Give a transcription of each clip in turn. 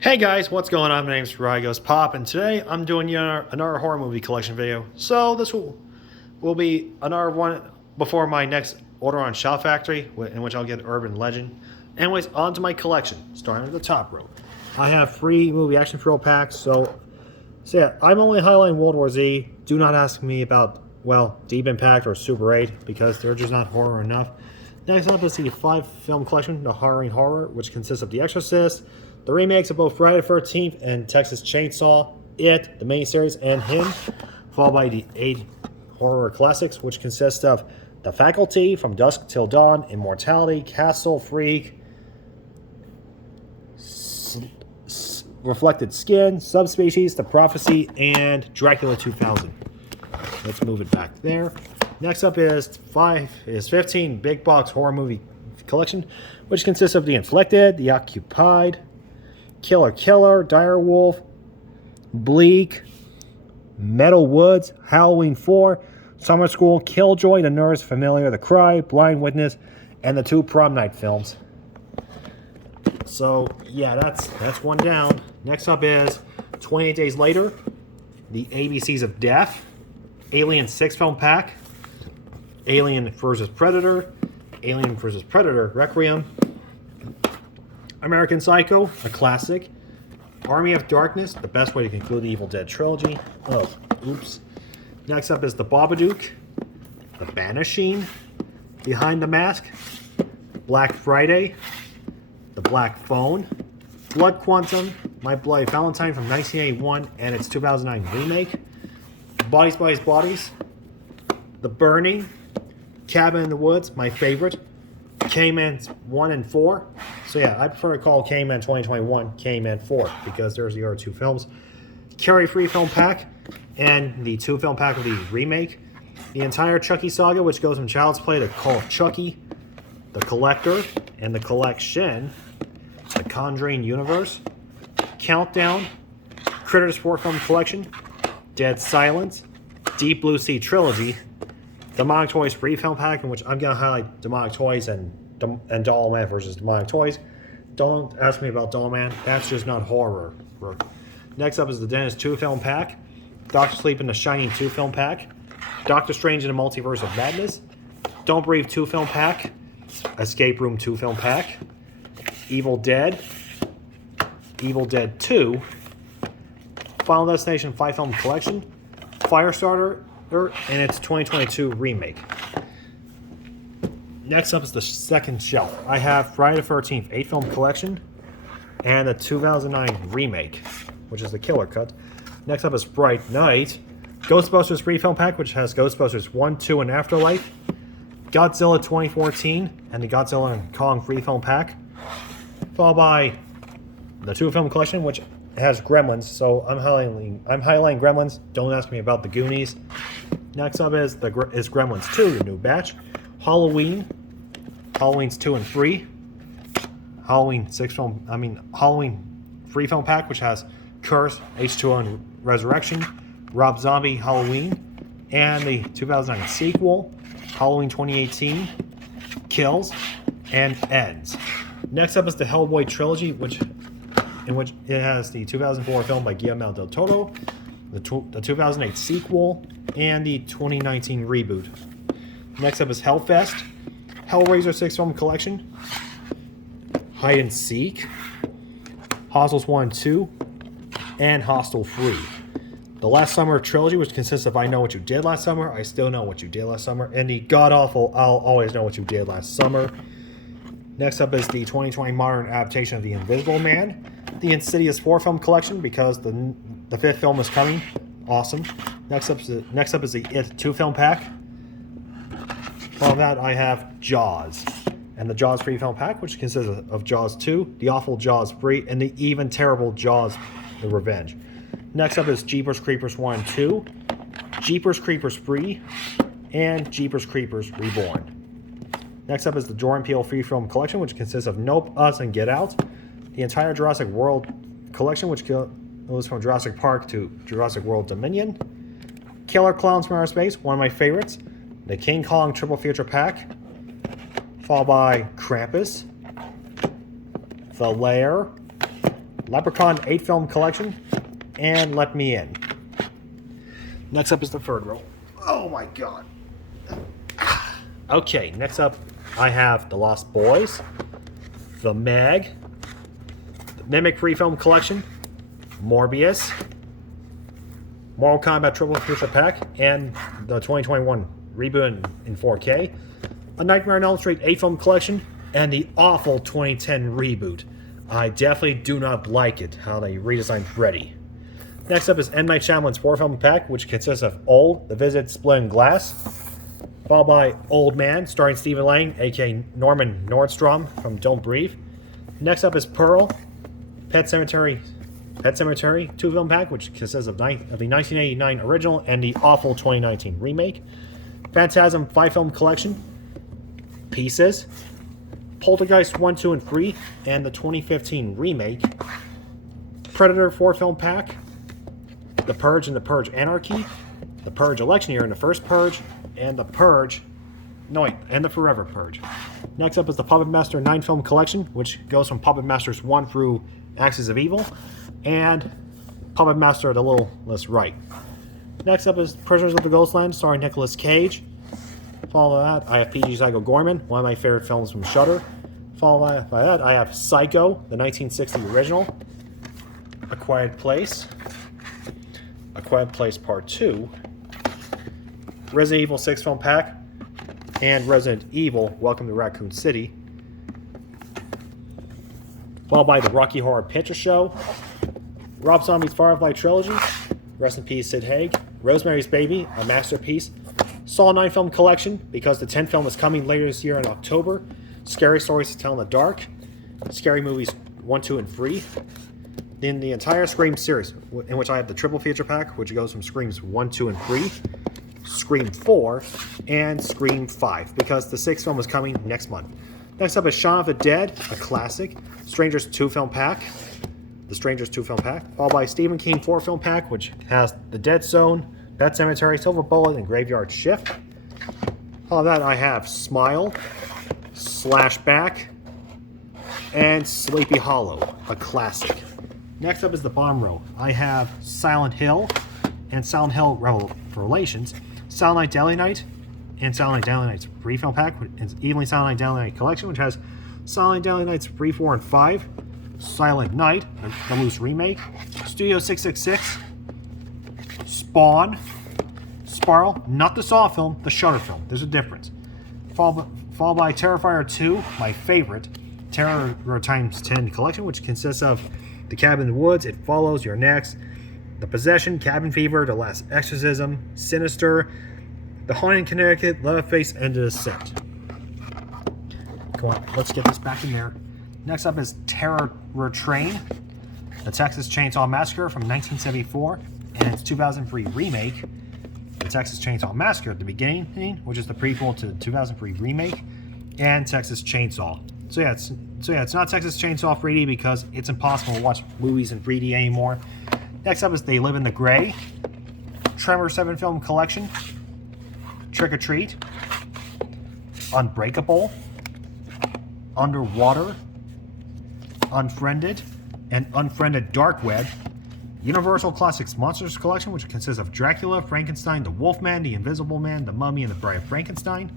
Hey guys, what's going on? My name's Rygos Pop, and today I'm doing another horror movie collection video. So this will be another one before my next order on Shout Factory, in which I'll get Urban Legend. Anyways, on to my collection, starting at the top row. I have 3 movie action thrill packs, so yeah, I'm only highlighting World War Z. Do not ask me about, well, Deep Impact or Super 8, because they're just not horror enough. Next up is the 5-film collection, The Horroring Horror, which consists of The Exorcist, the remakes of both Friday the 13th and Texas Chainsaw, It, the main series, and Hinge, followed by the 8 horror classics, which consist of The Faculty, From Dusk Till Dawn, Immortality, Castle Freak, Reflected Skin, Subspecies, The Prophecy, and Dracula 2000. Let's move it back there. Next up is 15 big box horror movie collection, which consists of The Inflicted, The Occupied, Killer, Direwolf, Bleak, Metal Woods, Halloween 4, Summer School, Killjoy, The Nurse, Familiar, The Cry, Blind Witness, and the 2 Prom Night films. So yeah, that's one down. Next up is 28 Days Later, The ABCs of Death, Alien 6-film pack, Alien vs. Predator, Alien vs. Predator Requiem, American Psycho, a classic, Army of Darkness, the best way to conclude the Evil Dead trilogy. Oh, oops. Next up is The Babadook, The Banishing, Behind the Mask, Black Friday, The Black Phone, Blood Quantum, My Bloody Valentine from 1981 and its 2009 remake, Bodies, Bodies, Bodies, The Burning, Cabin in the Woods, my favorite, K-Man 1 and 4. So yeah, I prefer to call K-Man 2021 K-Man 4 because there's the other 2 films. Carrie Free film pack and the 2-film pack of the remake. The entire Chucky saga, which goes from Child's Play to Call of Chucky, The Collector and The Collection, The Conjuring Universe, Countdown, Critters 4-film collection, Dead Silence, Deep Blue Sea trilogy, Demonic Toys 3-film pack, in which I'm going to highlight Demonic Toys and Doll Man versus Demonic Toys. Don't ask me about Doll Man. That's just not horror. Next up is the Dennis 2-film pack, Doctor Sleep and the Shining 2-film pack, Doctor Strange and the Multiverse of Madness, Don't Breathe 2-film pack, Escape Room 2-film pack, Evil Dead 2, Final Destination 5-film collection, Firestarter, and its 2022 remake. Next up is the second shelf. I have Friday the 13th 8-film collection and the 2009 remake, which is the killer cut. Next up is Bright Night, Ghostbusters 3-film pack, which has Ghostbusters 1, 2, and Afterlife, Godzilla 2014 and the Godzilla and Kong 3-film pack, followed by the 2-film collection, which has Gremlins, so I'm highlighting Gremlins. Don't ask me about the Goonies. Next up is Gremlins 2, the new batch. Halloween's 2 and 3. Halloween 3-film pack, which has Curse, H2O, and Resurrection, Rob Zombie Halloween, and the 2009 sequel, Halloween 2018, Kills, and Ends. Next up is the Hellboy trilogy, in which it has the 2004 film by Guillermo del Toro, the 2008 sequel, and the 2019 reboot. Next up is Hellfest, Hellraiser 6-film collection, Hide and Seek, Hostels 1 and 2, and Hostel 3. The Last Summer trilogy, which consists of I Know What You Did Last Summer, I Still Know What You Did Last Summer, and the god-awful I'll Always Know What You Did Last Summer. Next up is the 2020 modern adaptation of The Invisible Man, the Insidious 4-film collection, because the 5th film is coming. Awesome. Next up is the It 2-film pack. Following that, I have Jaws, and the Jaws 3-film pack, which consists of Jaws 2, The Awful Jaws 3, and the even terrible Jaws The Revenge. Next up is Jeepers Creepers 1 and 2, Jeepers Creepers 3, and Jeepers Creepers Reborn. Next up is the Jordan Peele 3-film collection, which consists of Nope, Us, and Get Out, the entire Jurassic World collection, which goes from Jurassic Park to Jurassic World Dominion, Killer Clowns from Outer Space, one of my favorites, the King Kong Triple Feature Pack, followed by Krampus, The Lair, Leprechaun 8-film collection, and Let Me In. Next up is the third roll. Oh my god. Okay, next up I have The Lost Boys, The Meg, the Mimic 3-film collection, Morbius, Mortal Kombat Triple Feature Pack, and the 2021 reboot in 4K, A Nightmare on Elm Street 8-film collection, and the awful 2010 reboot. I definitely do not like it, how they redesigned Freddy. Next up is M. Night Shyamalan's 4-film pack, which consists of Old, The Visit, Split and Glass, followed by Old Man, starring Stephen Lang, aka Norman Nordstrom from Don't Breathe. Next up is Pearl, Pet Sematary 2-film pack, which consists of the 1989 original and the awful 2019 remake. Phantasm 5-film collection, Pieces, Poltergeist 1, 2, and 3, and the 2015 remake. Predator 4-film pack, The Purge and The Purge Anarchy, The Purge Election Year and The First Purge, and The Purge, and The Forever Purge. Next up is the Puppet Master 9-film collection, which goes from Puppet Masters 1 through Axis of Evil, and Puppet Master The Little Less Right. Next up is Prisoners of the Ghostland, starring Nicolas Cage. Following that, I have P.G. Psycho Gorman, one of my favorite films from Shudder. Followed by that, I have Psycho, the 1960 original. A Quiet Place Part 2, Resident Evil 6-film pack, and Resident Evil Welcome to Raccoon City. Followed by the Rocky Horror Picture Show, Rob Zombie's Firefly Trilogy, rest in peace Sid Haig, Rosemary's Baby, a masterpiece, Saw 9-film collection, because the 10th film is coming later this year in October, Scary Stories to Tell in the Dark, Scary Movies 1, 2, and 3, in the entire Scream series, in which I have the triple feature pack, which goes from Screams 1, 2, and 3, Scream 4, and Scream 5, because the 6th film is coming next month. Next up is Shaun of the Dead, a classic, Strangers 2-film pack, the Strangers 2-film pack, followed by Stephen King 4-film pack, which has The Dead Zone, Pet Sematary, Silver Bullet, and Graveyard Shift. All of that I have Smile, Slashback, and Sleepy Hollow, a classic. Next up is the bottom row. I have Silent Hill and Silent Hill Revelations, Silent Night Deadly Night, and Silent Night Deadly Night's 3-film pack, and Evenly Silent Night Deadly Night collection, which has Silent Night Deadly Nights 3, 4, and 5, Silent Night, the loose remake, Studio 666, Spawn, Spiral, not the Saw film, the Shudder film. There's a difference. Followed by Terrifier 2, my favorite, Terror Times 10 collection, which consists of The Cabin in the Woods, It Follows, You're Next, The Possession, Cabin Fever, The Last Exorcism, Sinister, The Haunted in Connecticut, Leatherface, and The Descent. Come on, let's get this back in there. Next up is Terror Train, The Texas Chainsaw Massacre from 1974, and its 2003 remake, The Texas Chainsaw Massacre at the beginning, which is the prequel to the 2003 remake, and Texas Chainsaw. So yeah, it's not Texas Chainsaw 3D because it's impossible to watch movies in 3D anymore. Next up is They Live in the Gray, Tremor 7-film collection, Trick or Treat, Unbreakable, Underwater, Unfriended, and Unfriended Dark Web, Universal Classics Monsters collection, which consists of Dracula, Frankenstein, the Wolfman, the Invisible Man, the Mummy, and the Bride of Frankenstein,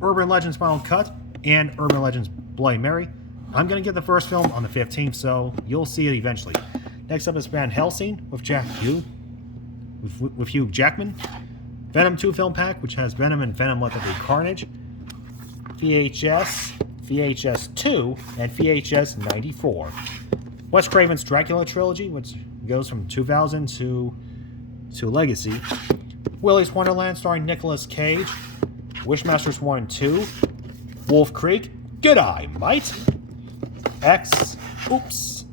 Urban Legends Final Cut, and Urban Legends Bloody Mary. I'm going to get the first film on the 15th, so you'll see it eventually. Next up is Van Helsing with Hugh Jackman, Venom 2-film pack, which has Venom and Venom Let There Be Carnage, VHS 2, and VHS 94. Wes Craven's Dracula trilogy, which goes from 2000 to Legacy. Willy's Wonderland starring Nicolas Cage, Wishmasters 1 and 2, Wolf Creek, G'day, mate, X, Oops,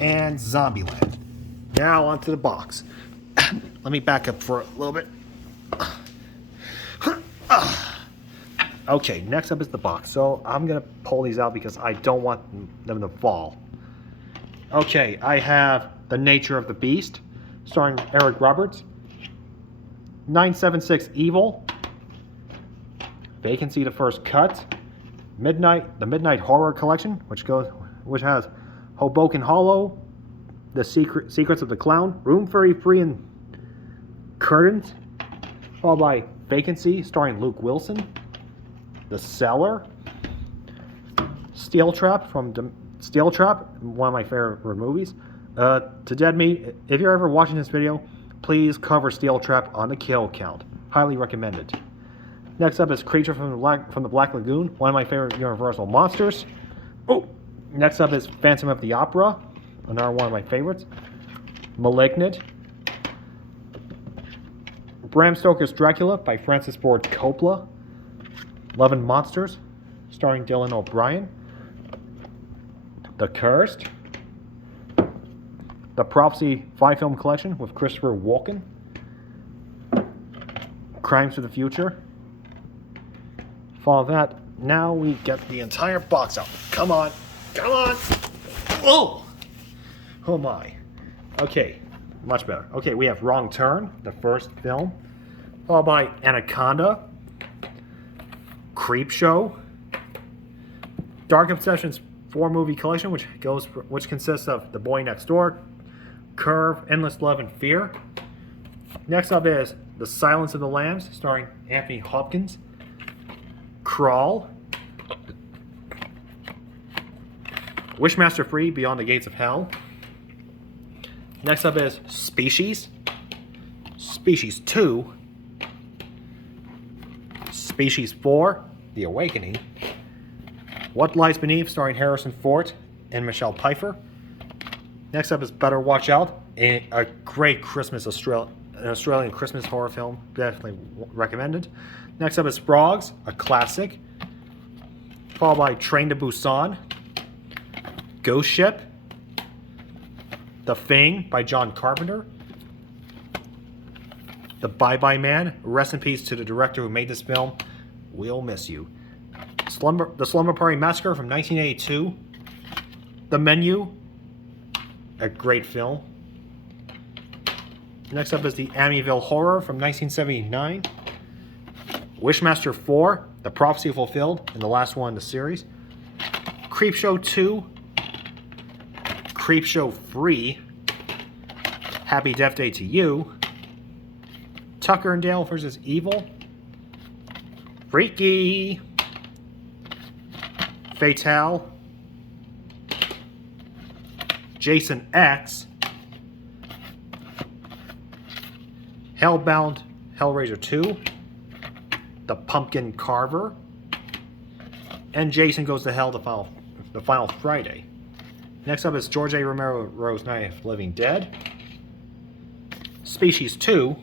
and Zombieland. Now onto the box. Let me back up for a little bit. Okay, next up is the box. So I'm going to pull these out because I don't want them to fall. Okay, I have The Nature of the Beast, starring Eric Roberts, 976 Evil, Vacancy the First Cut, the Midnight Horror Collection, which has Hoboken Hollow, The Secrets of the Clown, Room Fairy Free and Curtains, followed by Vacancy, starring Luke Wilson. The Cellar, Steel Trap, one of my favorite movies. To Dead Meat, if you're ever watching this video, please cover Steel Trap on the kill count. Highly recommended. Next up is Creature from the Black Lagoon, one of my favorite Universal monsters. Oh, next up is Phantom of the Opera, another one of my favorites. Malignant. Bram Stoker's Dracula by Francis Ford Coppola. Love and Monsters, starring Dylan O'Brien. The Cursed. The Prophecy 5-film collection with Christopher Walken. Crimes for the Future. Follow that. Now we get the entire box out. Come on. Come on. Oh! Oh my. Okay. Much better. Okay, we have Wrong Turn, the first film. Followed by Anaconda. Creepshow. Dark Obsessions 4-movie collection, which consists of The Boy Next Door, Curve, Endless Love and Fear. Next up is The Silence of the Lambs, starring Anthony Hopkins. Crawl. Wishmaster Free, Beyond the Gates of Hell. Next up is Species. Species 2. Species 4, The Awakening. What Lies Beneath, starring Harrison Ford and Michelle Pfeiffer. Next up is Better Watch Out, a great Australian Christmas horror film, definitely recommended. Next up is Frogs, a classic, followed by Train to Busan, Ghost Ship, The Thing by John Carpenter, The Bye Bye Man, rest in peace to the director who made this film, we'll miss you. The Slumber Party Massacre from 1982, The Menu, a great film. Next up is the Amityville Horror from 1979. Wishmaster 4, The Prophecy Fulfilled, and the last one in the series. Creepshow 2, Creepshow 3, Happy Death Day to You, Tucker and Dale vs. Evil, Freaky, Fatale, Jason X, Hellbound Hellraiser 2, The Pumpkin Carver, and Jason Goes to Hell, the Final Friday. Next up is George A. Romero's Night of the Living Dead, Species 2,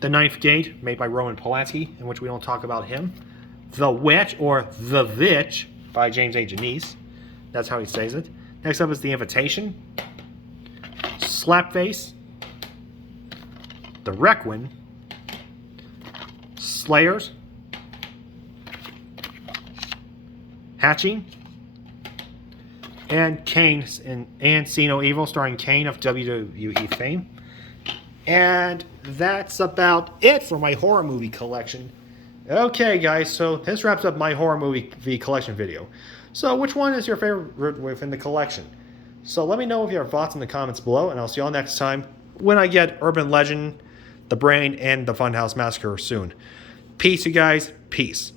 The Ninth Gate, made by Roman Polanski, in which we don't talk about him, The Witch, or The Vitch, by James A. Janisse. That's how he says it. Next up is The Invitation, Slapface, The Requiem, Slayers, Hatching, and Kane and See No Evil, starring Kane of WWE fame. And that's about it for my horror movie collection. Okay, guys, so this wraps up my horror movie collection video. So which one is your favorite within the collection? So let me know if you have thoughts in the comments below, and I'll see you all next time when I get Urban Legend, The Brain, and The Funhouse Massacre soon. Peace, you guys. Peace.